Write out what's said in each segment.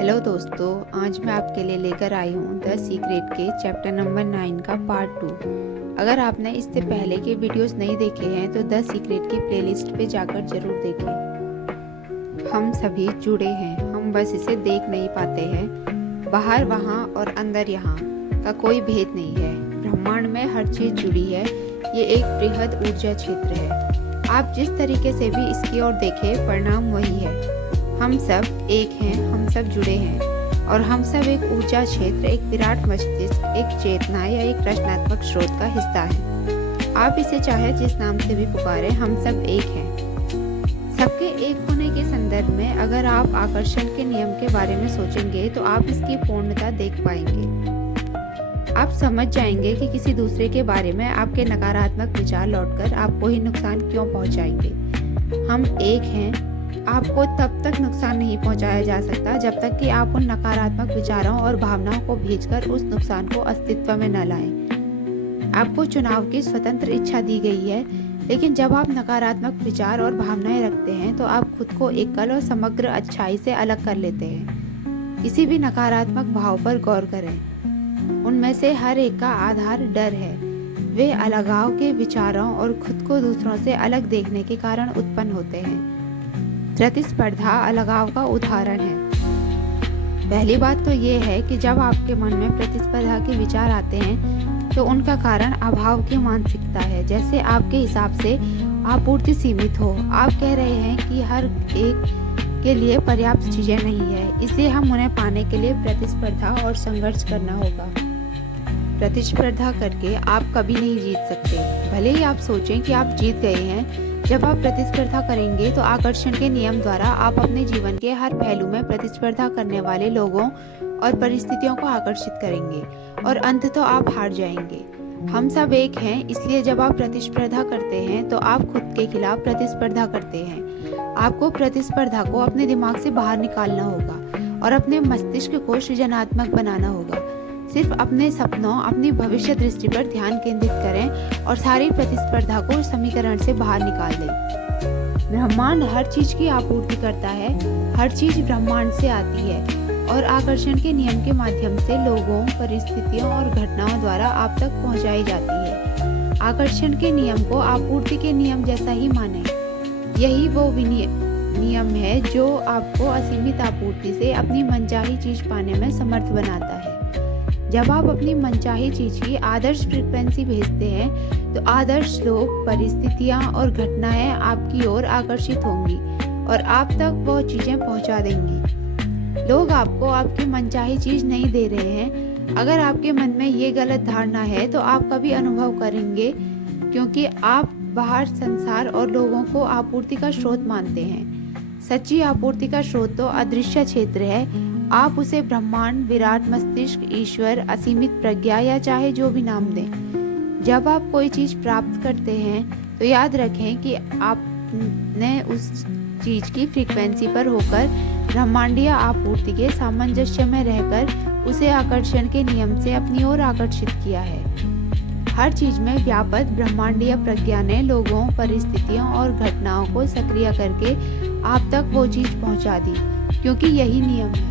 Hello दोस्तों, आज मैं आपके लिए लेकर आई हूँ द सीक्रेट के चैप्टर नंबर 9 का पार्ट 2। अगर आपने इससे पहले के वीडियोस नहीं देखे हैं तो द सीक्रेट की प्लेलिस्ट पे जाकर जरूर देखें। हम सभी जुड़े हैं, हम बस इसे देख नहीं पाते हैं। बाहर वहाँ और अंदर यहाँ का कोई भेद नहीं है। ब्रह्मांड में हर चीज़ जुड़ी है। ये एक बृहद ऊर्जा क्षेत्र है। आप जिस तरीके से भी इसकी ओर देखें, परिणाम वही है। हम सब एक हैं, हम सब जुड़े हैं और हम सब एक ऊर्जा क्षेत्र, एक विराट मस्तिष्क, एक चेतना या एक रचनात्मक स्रोत का हिस्सा है। आप इसे चाहे जिस नाम से भी पुकारें, हम सब एक हैं। सबके एक होने के संदर्भ में अगर आप आकर्षण के नियम के बारे में सोचेंगे तो आप इसकी पूर्णता देख पाएंगे। आप समझ जाएंगे कि किसी दूसरे के बारे में आपके नकारात्मक विचार लौटकर आपको ही नुकसान क्यों पहुंचाएंगे। हम एक हैं। आपको तब तक नुकसान नहीं पहुंचाया जा सकता जब तक कि आप उन नकारात्मक विचारों और भावनाओं को भेजकर उस नुकसान को अस्तित्व में न लाएं। आपको चुनाव की स्वतंत्र इच्छा दी गई है, लेकिन जब आप नकारात्मक विचार और भावनाएं रखते हैं तो आप खुद को एकल और समग्र अच्छाई से अलग कर लेते हैं। किसी भी नकारात्मक भाव पर गौर करें। उनमें से हर एक का आधार डर है। वे अलगाव के विचारों और खुद को दूसरों से अलग देखने के कारण उत्पन्न होते हैं। प्रतिस्पर्धा अलगाव का उदाहरण है। पहली बात तो ये है कि जब आपके मन में प्रतिस्पर्धा के विचार आते हैं तो उनका कारण अभाव की मानसिकता है। जैसे आपके हिसाब से आपूर्ति सीमित हो, आप कह रहे हैं कि हर एक के लिए पर्याप्त चीजें नहीं है, इसलिए हम उन्हें पाने के लिए प्रतिस्पर्धा और संघर्ष करना होगा। प्रतिस्पर्धा करके आप कभी नहीं जीत सकते, भले ही आप सोचें कि आप जीत गए हैं। जब आप प्रतिस्पर्धा करेंगे तो आकर्षण के नियम द्वारा आप अपने जीवन के हर पहलू में प्रतिस्पर्धा करने वाले लोगों और परिस्थितियों को आकर्षित करेंगे और अंततः आप हार जाएंगे। हम सब एक हैं, इसलिए जब आप प्रतिस्पर्धा करते हैं तो आप खुद के खिलाफ प्रतिस्पर्धा करते हैं। आपको प्रतिस्पर्धा को अपने दिमाग से बाहर निकालना होगा और अपने मस्तिष्क को सृजनात्मक बनाना होगा। सिर्फ अपने सपनों, अपनी भविष्य दृष्टि पर ध्यान केंद्रित करें और सारी प्रतिस्पर्धा को समीकरण से बाहर निकाल दें। ब्रह्मांड हर चीज की आपूर्ति करता है। हर चीज ब्रह्मांड से आती है और आकर्षण के नियम के माध्यम से लोगों, परिस्थितियों और घटनाओं द्वारा आप तक पहुंचाई जाती है। आकर्षण के नियम को आपूर्ति के नियम जैसा ही माने। यही वो नियम है जो आपको असीमित आपूर्ति से अपनी मनचाही चीज पाने में समर्थ बनाता है। जब आप अपनी मनचाही चीज की आदर्श फ्रीक्वेंसी भेजते हैं तो आदर्श लोग, परिस्थितियां और घटनाएं आपकी ओर आकर्षित होंगी और आप तक वो चीजें पहुंचा देंगी। लोग आपको आपकी मनचाही चीज नहीं दे रहे हैं। अगर आपके मन में ये गलत धारणा है तो आप कभी अनुभव करेंगे, क्योंकि आप बाहर संसार और लोगों को आपूर्ति का स्रोत मानते हैं। सच्ची आपूर्ति का स्रोत तो अदृश्य क्षेत्र है। आप उसे ब्रह्मांड, विराट मस्तिष्क, ईश्वर, असीमित प्रज्ञा या चाहे जो भी नाम दें। जब आप कोई चीज प्राप्त करते हैं तो याद रखें कि आपने उस चीज की फ्रीक्वेंसी पर होकर ब्रह्मांडीय आपूर्ति के सामंजस्य में रहकर उसे आकर्षण के नियम से अपनी ओर आकर्षित किया है। हर चीज में व्यापक ब्रह्मांडीय प्रज्ञा ने लोगों, परिस्थितियों और घटनाओं को सक्रिय करके आप तक वो चीज पहुंचा दी, क्योंकि यही नियम है।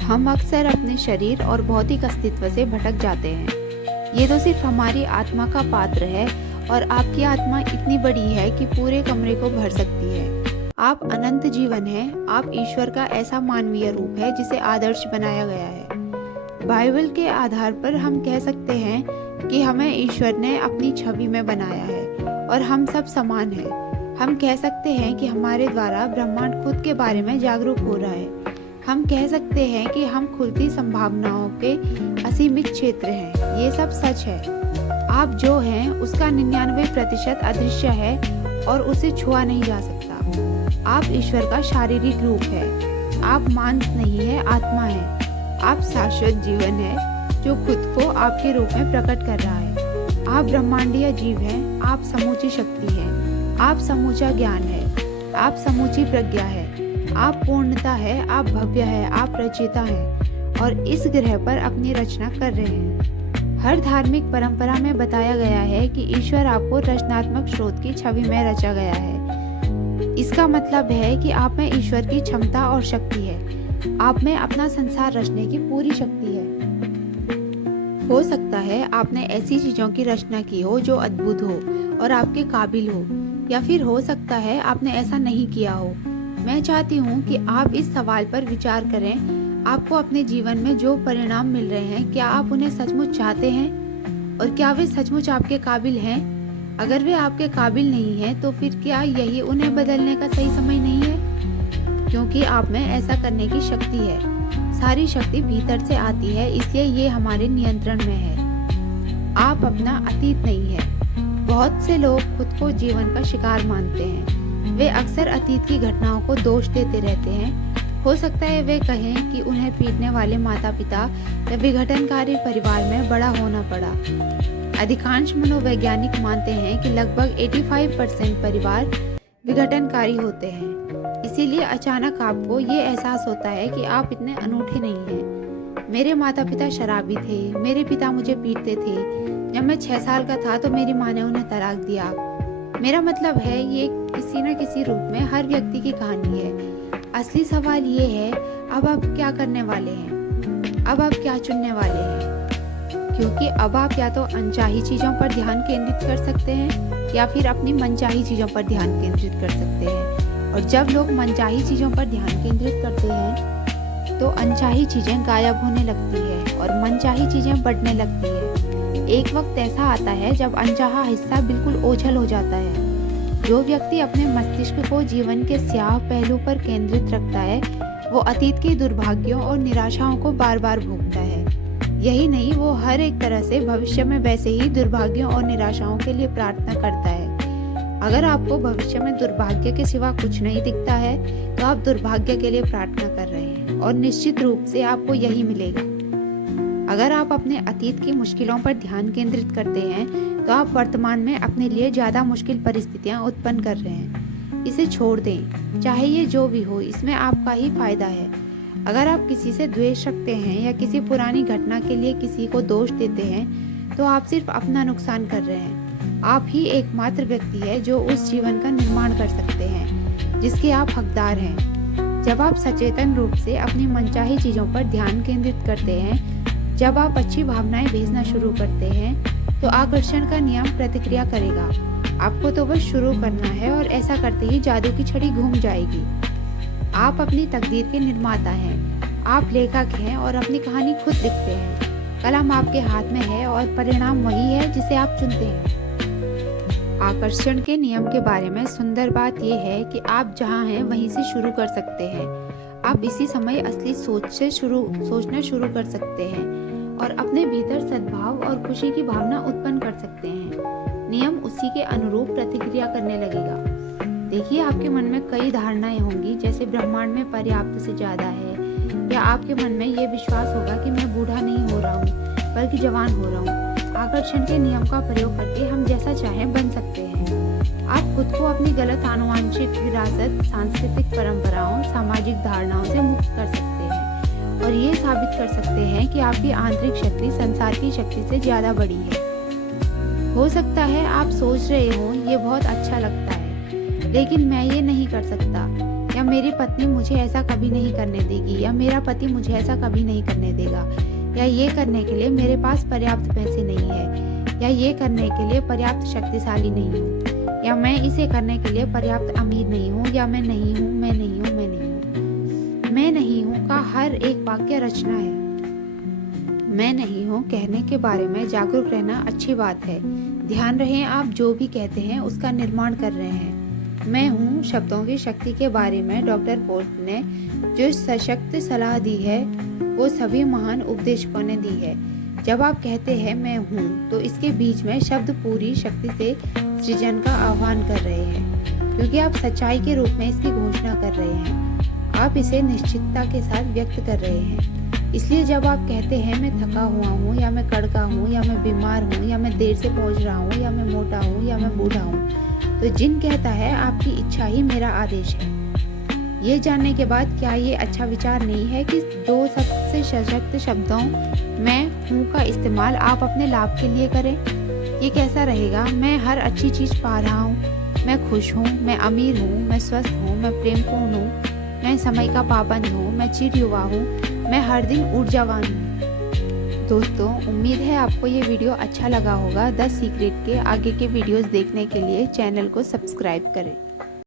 हम अक्सर अपने शरीर और भौतिक अस्तित्व से भटक जाते हैं। ये तो सिर्फ हमारी आत्मा का पात्र है और आपकी आत्मा इतनी बड़ी है कि पूरे कमरे को भर सकती है। आप अनंत जीवन हैं। आप ईश्वर का ऐसा मानवीय रूप है जिसे आदर्श बनाया गया है। बाइबल के आधार पर हम कह सकते हैं कि हमें ईश्वर ने अपनी छवि में बनाया है और हम सब समान हैं। हम कह सकते हैं कि हमारे द्वारा ब्रह्मांड खुद के बारे में जागरूक हो रहा है। हम कह सकते हैं कि हम खुलती संभावनाओं के असीमित क्षेत्र हैं। ये सब सच है। आप जो हैं उसका 99% अदृश्य है और उसे छुआ नहीं जा सकता। आप ईश्वर का शारीरिक रूप है। आप मांस नहीं है, आत्मा है। आप शाश्वत जीवन है जो खुद को आपके रूप में प्रकट कर रहा है। आप ब्रह्मांडीय जीव हैं। आप समूची शक्ति हैं। आप समूचा ज्ञान है। आप समूची प्रज्ञा है। आप पूर्णता है। आप भव्य है। आप रचयिता हैं और इस ग्रह पर अपनी रचना कर रहे हैं। हर धार्मिक परंपरा में बताया गया है कि ईश्वर आपको रचनात्मक स्रोत की छवि में रचा गया है। इसका मतलब है कि आप में ईश्वर की क्षमता और शक्ति है। आप में अपना संसार रचने की पूरी शक्ति है। हो सकता है आपने ऐसी चीजों की रचना की हो जो अद्भुत हो और आपके काबिल हो, या फिर हो सकता है आपने ऐसा नहीं किया हो। मैं चाहती हूँ कि आप इस सवाल पर विचार करें, आपको अपने जीवन में जो परिणाम मिल रहे हैं, क्या आप उन्हें सचमुच चाहते हैं और क्या वे सचमुच आपके काबिल हैं? अगर वे आपके काबिल नहीं हैं, तो फिर क्या यही उन्हें बदलने का सही समय नहीं है? क्योंकि आप में ऐसा करने की शक्ति है। सारी शक्ति भीतर से आती है, इसलिए ये हमारे नियंत्रण में है। आप अपना अतीत नहीं है। बहुत से लोग खुद को जीवन का शिकार मानते हैं। वे अक्सर अतीत की घटनाओं को दोष देते रहते हैं। हो सकता है वे कहें कि उन्हें पीटने वाले माता पिता या विघटनकारी परिवार में बड़ा होना पड़ा। अधिकांश मनोवैज्ञानिक मानते हैं कि लगभग 85% परिवार विघटनकारी होते हैं। इसीलिए अचानक आपको ये एहसास होता है कि आप इतने अनूठे नहीं हैं। मेरे माता पिता शराबी थे, मेरे पिता मुझे पीटते थे, जब मैं 6 साल का था तो मेरी माँ ने उन्हें तलाक दिया। मेरा मतलब है, ये किसी न किसी रूप में हर व्यक्ति की कहानी है। असली सवाल ये है, अब आप क्या करने वाले हैं? अब आप क्या चुनने वाले हैं? क्योंकि अब आप या तो अनचाही चीज़ों पर ध्यान केंद्रित कर सकते हैं या फिर अपनी मनचाही चीज़ों पर ध्यान केंद्रित कर सकते हैं। और जब लोग मनचाही चीज़ों पर ध्यान केंद्रित करते हैं तो अनचाही चीज़ें गायब होने लगती है और मनचाही चीज़ें बढ़ने लगती है। एक वक्त ऐसा आता है जब अनचाहा हिस्सा बिल्कुल ओझल हो जाता है। जो व्यक्ति अपने मस्तिष्क को जीवन के स्याह पहलू पर केंद्रित रखता है, वो अतीत के दुर्भाग्यों और निराशाओं को बार बार भोगता है। यही नहीं, वो हर एक तरह से भविष्य में वैसे ही दुर्भाग्यों और निराशाओं के लिए प्रार्थना करता है। अगर आपको भविष्य में दुर्भाग्य के सिवा कुछ नहीं दिखता है, तो आप दुर्भाग्य के लिए प्रार्थना कर रहे हैं और निश्चित रूप से आपको यही मिलेगा। अगर आप अपने अतीत की मुश्किलों पर ध्यान केंद्रित करते हैं, तो आप वर्तमान में अपने लिए ज़्यादा मुश्किल परिस्थितियां उत्पन्न कर रहे हैं। इसे छोड़ दें, चाहे ये जो भी हो, इसमें आपका ही फायदा है। अगर आप किसी से द्वेष रखते हैं या किसी पुरानी घटना के लिए किसी को दोष देते हैं, तो आप सिर्फ अपना नुकसान कर रहे हैं। आप ही एकमात्र व्यक्ति है जो उस जीवन का निर्माण कर सकते हैं जिसके आप हकदार हैं। जब आप सचेतन रूप से अपनी मनचाही चीज़ों पर ध्यान केंद्रित करते हैं, जब आप अच्छी भावनाएं भेजना शुरू करते हैं, तो आकर्षण का नियम प्रतिक्रिया करेगा। आपको तो बस शुरू करना है और ऐसा करते ही जादू की छड़ी घूम जाएगी। आप अपनी तकदीर के निर्माता हैं। आप लेखक हैं और अपनी कहानी खुद लिखते हैं। कलम आपके हाथ में है और परिणाम वही है जिसे आप चुनते हैं। आकर्षण के नियम के बारे में सुंदर बात यह है कि आप जहां हैं वहीं से शुरू कर सकते हैं। आप इसी समय असली सोचना शुरू कर सकते हैं और अपने भीतर सद्भाव और खुशी की भावना उत्पन्न कर सकते हैं। नियम उसी के अनुरूप प्रतिक्रिया करने लगेगा। देखिए, आपके मन में कई धारणाएं होंगी, जैसे ब्रह्मांड में पर्याप्त से ज़्यादा है, या आपके मन में ये विश्वास होगा कि मैं बूढ़ा नहीं हो रहा हूँ बल्कि जवान हो रहा हूँ। आकर्षण के नियम का प्रयोग करके हम जैसा चाहें बन सकते हैं। आप खुद को अपनी गलत आनुवंशिक विरासत, सांस्कृतिक परंपराओं, सामाजिक धारणाओं से मुक्त कर सकते हैं और ये साबित कर सकते हैं कि आपकी आंतरिक शक्ति संसार की शक्ति से ज़्यादा बड़ी है। हो सकता है आप सोच रहे हो, ये बहुत अच्छा लगता है, लेकिन मैं ये नहीं कर सकता, या मेरी पत्नी मुझे ऐसा कभी नहीं करने देगी, या मेरा पति मुझे ऐसा कभी नहीं करने देगा, या ये करने के लिए मेरे पास पर्याप्त पैसे नहीं है, या ये करने के लिए पर्याप्त शक्तिशाली नहीं हूँ, या मैं इसे करने के लिए पर्याप्त अमीर नहीं हूँ, या मैं नहीं हूँ, मैं नहीं हूँ, मैं नहीं हूँ। मैं नहीं हूँ का हर एक वाक्य रचना है। मैं नहीं हूँ कहने के बारे में जागरूक रहना अच्छी बात है। ध्यान रहे, आप जो भी कहते हैं उसका निर्माण कर रहे हैं। मैं हूँ शब्दों की शक्ति के बारे में डॉक्टर पोल्ट ने जो सशक्त सलाह दी है, वो सभी महान उपदेशकों ने दी है। जब आप कहते हैं मैं हूँ, तो इसके बीच में शब्द पूरी शक्ति से सृजन का आह्वान कर रहे हैं, क्योंकि आप सच्चाई के रूप में इसकी घोषणा कर रहे हैं। आप इसे निश्चितता के साथ व्यक्त कर रहे हैं। इसलिए जब आप कहते हैं मैं थका हुआ हूँ, या मैं कड़का हूँ, या मैं बीमार हूँ, या मैं देर से पहुँच रहा हूँ, या मैं मोटा हूँ, या मैं बूढ़ा हूँ, तो जिन कहता है आपकी इच्छा ही मेरा आदेश है। ये जानने के बाद क्या ये अच्छा विचार नहीं है कि दो सबसे सशक्त शब्दों मैं हूँ का इस्तेमाल आप अपने लाभ के लिए करें? ये कैसा रहेगा? मैं हर अच्छी चीज़ पा रहा हूँ, मैं खुश हूँ, मैं अमीर हूँ, मैं स्वस्थ हूँ, मैं प्रेमपूर्ण हूँ, मैं समय का पाबंद हूँ, मैं चिड़ युवा हूँ, मैं हर दिन ऊर्जावान हूँ। दोस्तों, उम्मीद है आपको ये वीडियो अच्छा लगा होगा। द सीक्रेट के आगे के वीडियोस देखने के लिए चैनल को सब्सक्राइब करें।